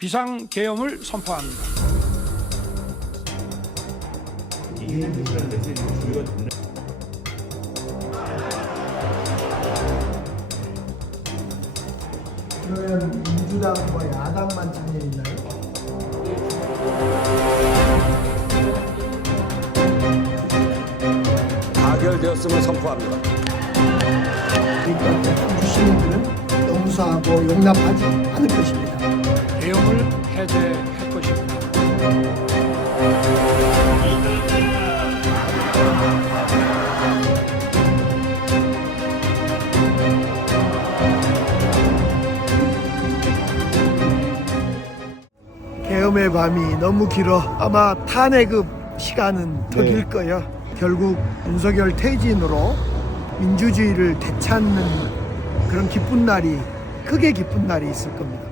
비상 계엄을 선포합니다. 그러면 민주당과 야당만 참여 있나요? 가결되었음을 선포합니다. 그러니까 시민들은 용서하고 용납하지 않을 것입니다. 계엄을 해제할 것입니다. 계엄의 밤이 너무 길어 아마 탄핵의 시간은 더 길 거야. 결국 윤석열 퇴진으로 민주주의를 되찾는 그런 기쁜 날이 크게 기쁜 날이 있을 겁니다.